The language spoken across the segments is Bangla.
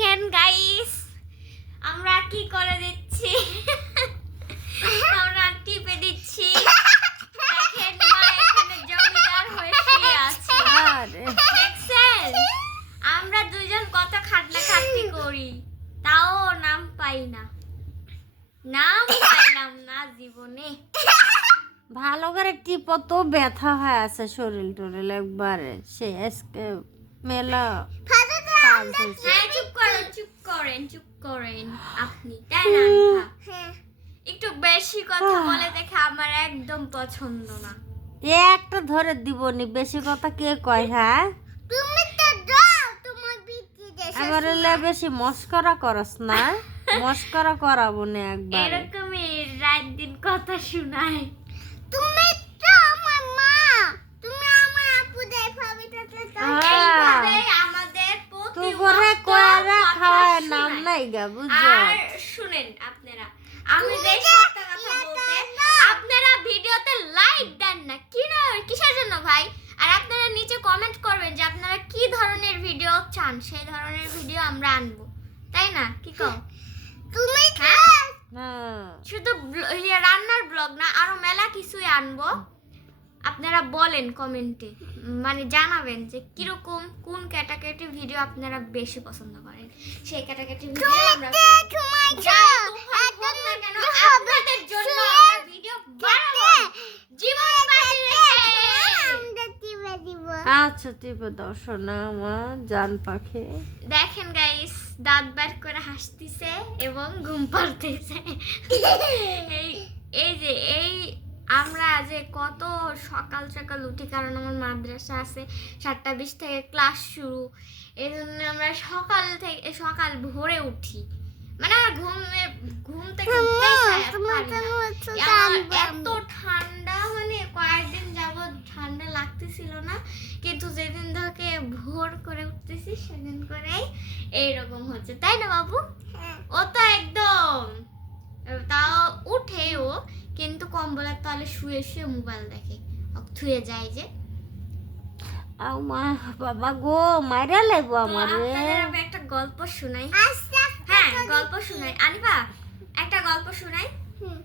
দেখেন গাইস আমরা কি করে দিচ্ছি? আমরা টিপে দিচ্ছি। দেখেন মা এখানে জমিদার হয়ে শুয়ে আছে। আরে। দেখছেন? আমরা দুইজন কত খাটনা খাটনি করি তাও নাম পাই না। নাম পাইলাম না জীবনে। ভালো করে টিপো তো ব্যথা হয়ে আছে শরীর টরিল একবারে। সে আজকে মেলা কাজ হয়েছে। হ্যাঁ করেন চুপ করেন চুপ করেন। আপনি তাই না একটু বেশি কথা বলে দেখে আমার একদম পছন্দ না। এ একটা ধরে দিবনি বেশি কথা কে কয় হ্যাঁ? তুমি তো দাও তোমার বিটি দেশে এলে বেশি মস্করা করস না। মস্করা করাবো না একবার। এরকমই রাত দিন কথা শোনায় তুমি তো আমার মা। তুমি আমার আপু দেয় ভাবি তো হ্যাঁ। এইভাবেই আমাদের প্রতি তুই করে ওয়াক্ত কয়ারা কথা খাওয়ায় নাম শোনায়। নাই গা বুঝছ? আর শুনেন আপনারা আমি যে সত্য কথা বলতে আপনারা ভিডিওতে লাইক দেন না। কি না কিসের জন্য ভাই? আর আপনারা নিচে কমেন্ট করবেন যে আপনারা কি ধরনের ভিডিও চান? সেই ধরনের ভিডিও আমরা আনব। তাই না? কি কও? তুমি হ্যাঁ? হ্যাঁ শুধু ইয়ে রান্নার ব্লগ না আরও মেলা কিছুই আনব। আপনারা বলেন কমেন্টে মানে জানাবেন যে কীরকম কোন ক্যাটাগরি ভিডিও আপনারা বেশি পছন্দ করেন। সেই ক্যাটাগরি ভিডিও আমরা আপনাদের জন্য আমরা ভিডিও বানাবো। জীবন আচ্ছা টিপে দাও শোনা আমার জান পাখি। দেখেন গাইস দাঁত বার করে হাসতেছে এবং ঘুম পাড়তেছে। এই এই যে এই আমরা যে কত সকাল সকাল উঠি কারণ আমার মাদ্রাসা আছে সাতটা বিশ থেকে ক্লাস শুরু। এই জন্য আমরা সকাল থেকে সকাল ভোরে উঠি। মানে আমার ঘুমে ঘুম থেকে এত ঠান্ডা মানে কয়েকদিন যাবৎ ঠান্ডা লাগতেছিল না কিন্তু যেদিন থেকে ভোর করে উঠতেছি সেদিন করেই এইরকম হচ্ছে। তাই না বাবু? ও তো একদম তাও উঠে ও কিন্তু কম্বলের তলে শুয়ে শুয়ে মোবাইল দেখে। থুয়ে যায় যে। আও মা বাবা গো মাইরা লাগবো আমারে। আমি একটা গল্প শোনাই। হ্যাঁ গল্প শোনাই। আনিবা একটা গল্প শোনাই। হুম।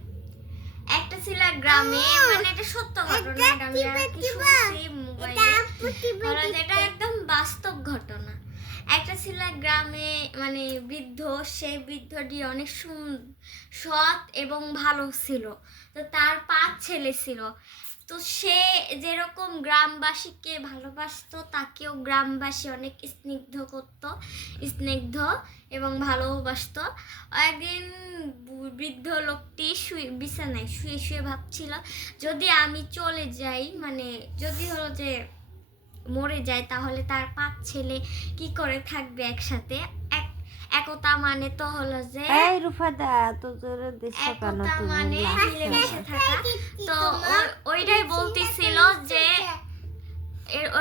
একটা ছিল গ্রামে মানে এটা সত্য ঘটনা এটা একদম বাস্তব ঘটনা। একটা ছিল গ্রামে মানে বৃদ্ধ সেই বৃদ্ধটি অনেক সৎ এবং ভালো ছিল। তো তার পাঁচ ছেলে ছিল। তো সে যেরকম গ্রামবাসীকে ভালোবাসতো, তাকেও গ্রামবাসী অনেক স্নিগ্ধ করত, স্নিগ্ধ এবং ভালোবাসতো। একদিন বৃদ্ধ লোকটি শুয়ে বিছানায় শুয়ে শুয়ে ভাবছিল, যদি আমি চলে যাই মানে যদি হলো যে মরে যায় তাহলে তার পাঁচ ছেলে কি করে থাকবে একসাথে? এক একতা মানে তো হলো যে এই রূপাদা তো জোরে দিচ্ছ কেন একতা তুমি? মানে মিলেমিশে থাকা। তো ওইটাই বলতেছিল যে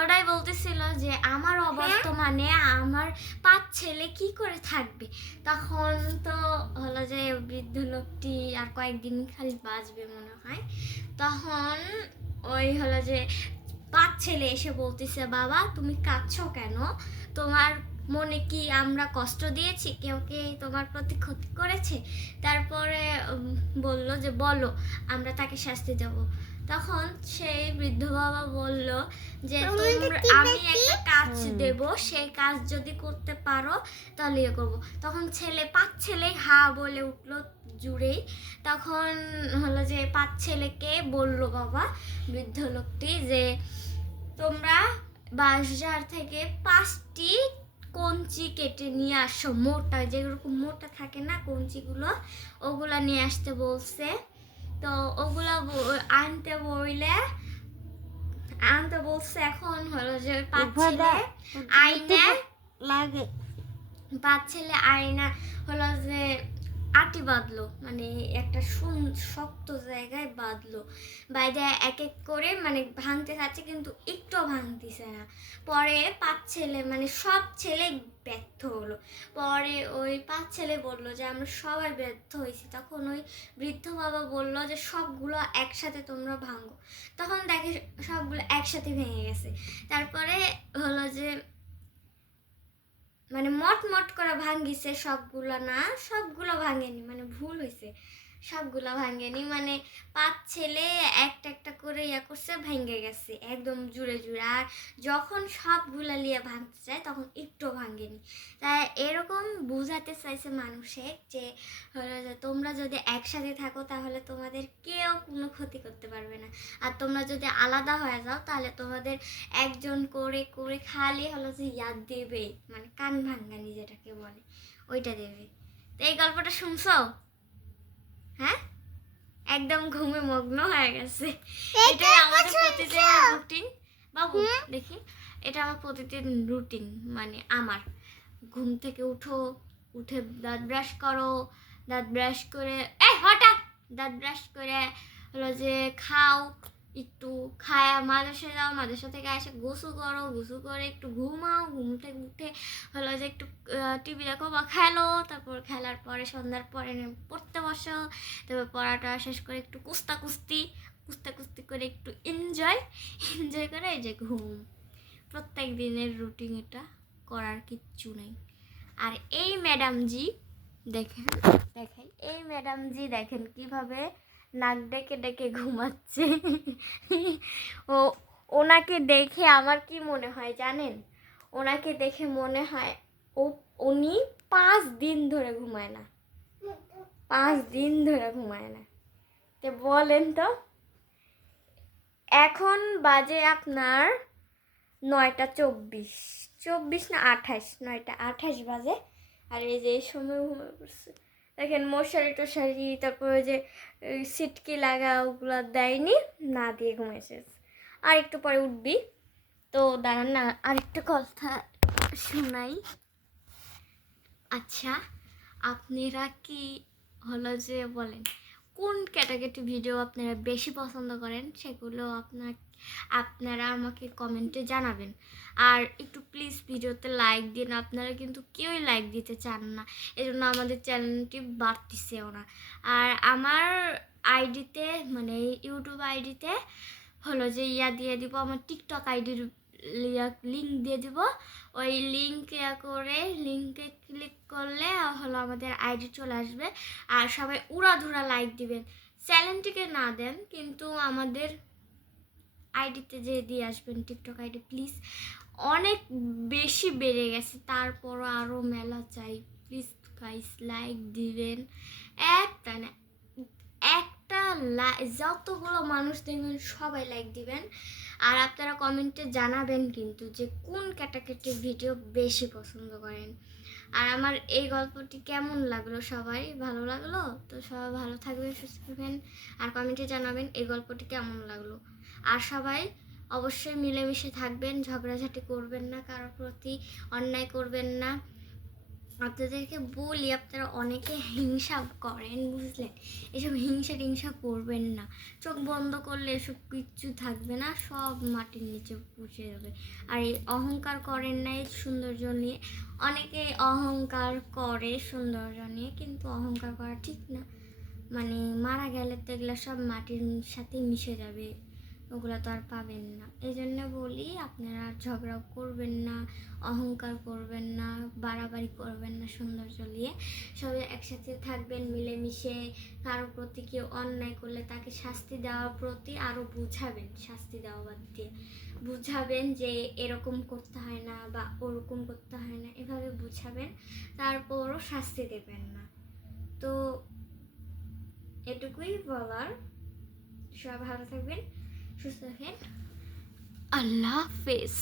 ওটাই বলতেছিল যে আমার অবর্তমানে আমার পাঁচ ছেলে কি করে থাকবে? তখন তো হলো যে বৃদ্ধ লোকটি আর কয়েকদিন খালি বাঁচবে মনে হয়। তখন ওই হলো যে পাঁচ ছেলে এসে বলতেছে বাবা তুমি কাঁদছো কেন? তোমার মনে কি আমরা কষ্ট দিয়েছি? কেউ কি তোমার প্রতি ক্ষতি করেছে? তারপরে বলল যে বলো আমরা তাকে শাস্তি দেব। তখন সেই বৃদ্ধ বাবা বলল যে আমি একটা কাজ। দেব সেই কাজ যদি করতে পারো তাহলে ইয়ে করব। তখন ছেলে পাঁচ ছেলেই হা বলে উঠল। জুড়েই তখন হলো যে পাঁচ ছেলেকে বলল বাবা বৃদ্ধ লোকটি যে তোমরা বাজার থেকে পাঁচটি কঞ্চি কেটে নিয়ে আসো মোটা যেরকম মোটা থাকে না কঞ্চিগুলো ওগুলা নিয়ে আসতে বলছে। তো ওগুলা আনতে বইলে আনতে বলছে এখন হলো যে পাঁচ ছেলে আইনে লাগে। পাঁচ ছেলে আয়না হলো যে আটি বাঁধলো মানে একটা সুন, শক্ত জায়গায় বাঁধলো। বাইরে এক এক করে মানে ভাঙতে যাচ্ছে কিন্তু একটু ভাঙতেছে না। পরে পাঁচ ছেলে মানে সব ছেলে ব্যর্থ হলো। পরে ওই পাঁচ ছেলে বলল যে, আমরা সবাই ব্যর্থ হয়েছি। তখন ওই বৃদ্ধ বাবা বলল যে, সবগুলো একসাথে তোমরা ভাঙো। তখন দেখে সবগুলো একসাথে ভেঙে গেছে। তারপরে হলো যে মানে মট মট করা ভাঙ্গিছে সবগুলো না সবগুলো ভাঙেনি মানে ভুল হয়েছে সবগুলো ভাঙেনি মানে পাঁচ ছেলে একটা একটা করে ইয়া করছে, ভেঙে গেছে, একদম জুড়ে জুড়ে। আর যখন সবগুলা লিয়ে ভাঙতে চায়, তখন একটু ভাঙেনি। তাই এরকম বুঝাতে চাইছে মানুষে যে, হলো যে, তোমরা যদি একসাথে থাকো, তাহলে তোমাদের কেউ কোনো ক্ষতি করতে পারবে না। আর তোমরা যদি আলাদা হয়ে যাও, তাহলে তোমাদের একজন করে করে খালি হলো যে ইয়াদ দেবে মানে কান ভাঙ্গানি যেটাকে বলে, ওইটা দেবে। তো এই গল্পটা শুনছো? হ্যাঁ? একদম ঘুমে মগ্ন হয়ে গেছে। এটাই আমাদের প্রতিদিন রুটিন বাবু দেখি এটা আমার প্রতিদিন রুটিন মানে আমার। ঘুম থেকে উঠো উঠে দাঁত ব্রাশ করো দাঁত ব্রাশ করে এই হঠাৎ দাঁত ব্রাশ করে হলো যে খাও একটু খায় মাদ্রাসা যাও মাদ্রাসা থেকে এসে গোসু করো গোসু করে একটু ঘুমাও, ঘুম থেকে উঠে হলো যে একটু টিভি দেখো বা খেলো, তারপর খেলার পরে, সন্ধ্যার পরে পড়তে বসো, তারপর পড়াটা শেষ করে একটু কুস্তা কুস্তি কুস্তা কুস্তি করে একটু এনজয় এনজয় করে এই যে ঘুম। প্রত্যেক দিনের রুটিন এটা, করার কিচ্ছু নেই। আর এই ম্যাডামজি দেখেন দেখেন এই ম্যাডামজি দেখেন কীভাবে নাক ডেকে ডেকে ঘুমাচ্ছে। ও, ওনাকে দেখে আমার কি মনে হয় জানেন? ওনাকে দেখে মনে হয় ও, উনি পাঁচ দিন ধরে ঘুমায় না। পাঁচ দিন ধরে ঘুমায় না। তো বলেন তো, এখন বাজে আপনার নয়টা চব্বিশ। চব্বিশ না আঠাশ, নয়টা আঠাশ বাজে। আর এই যে এই সময় ঘুমিয়ে পড়ছে। দেখেন মশারি টশারি, তারপরে যে সিটকি লাগা, ওগুলো দেয়নি, না দিয়ে ঘুমিয়েছে আর একটু পরে উঠবি। তো দাঁড়ান না, আরেকটা কথা শোনাই। আচ্ছা আপনারা কি হলো যে বলেন কোন ক্যাটাগরি ভিডিও আপনারা বেশি পছন্দ করেন সেগুলো আপনার, আপনারা আমাকে কমেন্টে জানাবেন। আর একটু প্লিজ ভিডিওতে লাইক দিন, আপনারা কিন্তু কেউই লাইক দিতে চান না। এজন্য আমাদের চ্যানেলটি বাড়তিছেও না। আর আমার আইডিতে মানে ইউটিউব আইডিতে হলো যে, ইয়া দিয়ে দিব, আমার টিকটক আইডির লিঙ্ক দিয়ে দিব। ওই লিঙ্কে করে লিঙ্কে ক্লিক করলে হলো আমাদের আইডি চলে আসবে। আর সবাই উড়াধুরা লাইক দিবেন। চ্যানেলটিকে না দেন, কিন্তু আমাদের আইডিতে যে দিয়ে আসবেন টিকটক আইডি প্লিজ অনেক বেশি বেড়ে গেছে, তারপরও আরও মেলা চাই। প্লিজ গাইস লাইক দিবেন। একটা না একটা যতগুলো মানুষ দেখবেন সবাই লাইক দিবেন। আর আপনারা কমেন্টে জানাবেন কিন্তু যে কোন ক্যাটাগরি ভিডিও বেশি পছন্দ করেন। আর আমার এই গল্পটি কেমন লাগল সবাই? ভালো লাগল? তো সবাই ভালো থাকবেন, সুস্থ থাকবেন, আর কমেন্টে জানাবেন এই গল্পটি কেমন লাগল। আর সবাই অবশ্যই মিলেমিশে থাকবেন, ঝগড়াঝাটি করবেন না, কারোর প্রতি অন্যায় করবেন না। আপনাদেরকে বলি, আপনারা অনেকে হিংসা করেন, বুঝলেন? এসব হিংসা টিংসা করবেন না। চোখ বন্ধ করলে এসব কিচ্ছু থাকবে না, সব মাটির নিচে পুষে যাবে। আর এই অহংকার করেন না, এই সৌন্দর্য নিয়ে। অনেকে অহংকার করে সৌন্দর্য নিয়ে, কিন্তু অহংকার করা ঠিক না। মানে মারা গেলে তো এগুলো সব মাটির সাথে মিশে যাবে। ওগুলো তো আর পাবেন না। এই জন্য বলি আপনারা আর ঝগড়া করবেন না, অহংকার করবেন না, বাড়াবাড়ি করবেন না সৌন্দর্য নিয়ে। সবাই একসাথে থাকবেন, মিলেমিশে কারোর প্রতি কেউ অন্যায় করলে তাকে শাস্তি দেওয়ার প্রতি আরও বুঝাবেন, শাস্তি দেওয়া বাদ দিয়ে। বুঝাবেন যে এরকম করতে হয় না বা ওরকম করতে হয় না, এভাবে বুঝাবেন, তারপরও শাস্তি দেবেন না। তো এটুকুই বলার। সবাই ভালো থাকবেন। সুস্থ থাকবেন আল্লাহ হাফেজ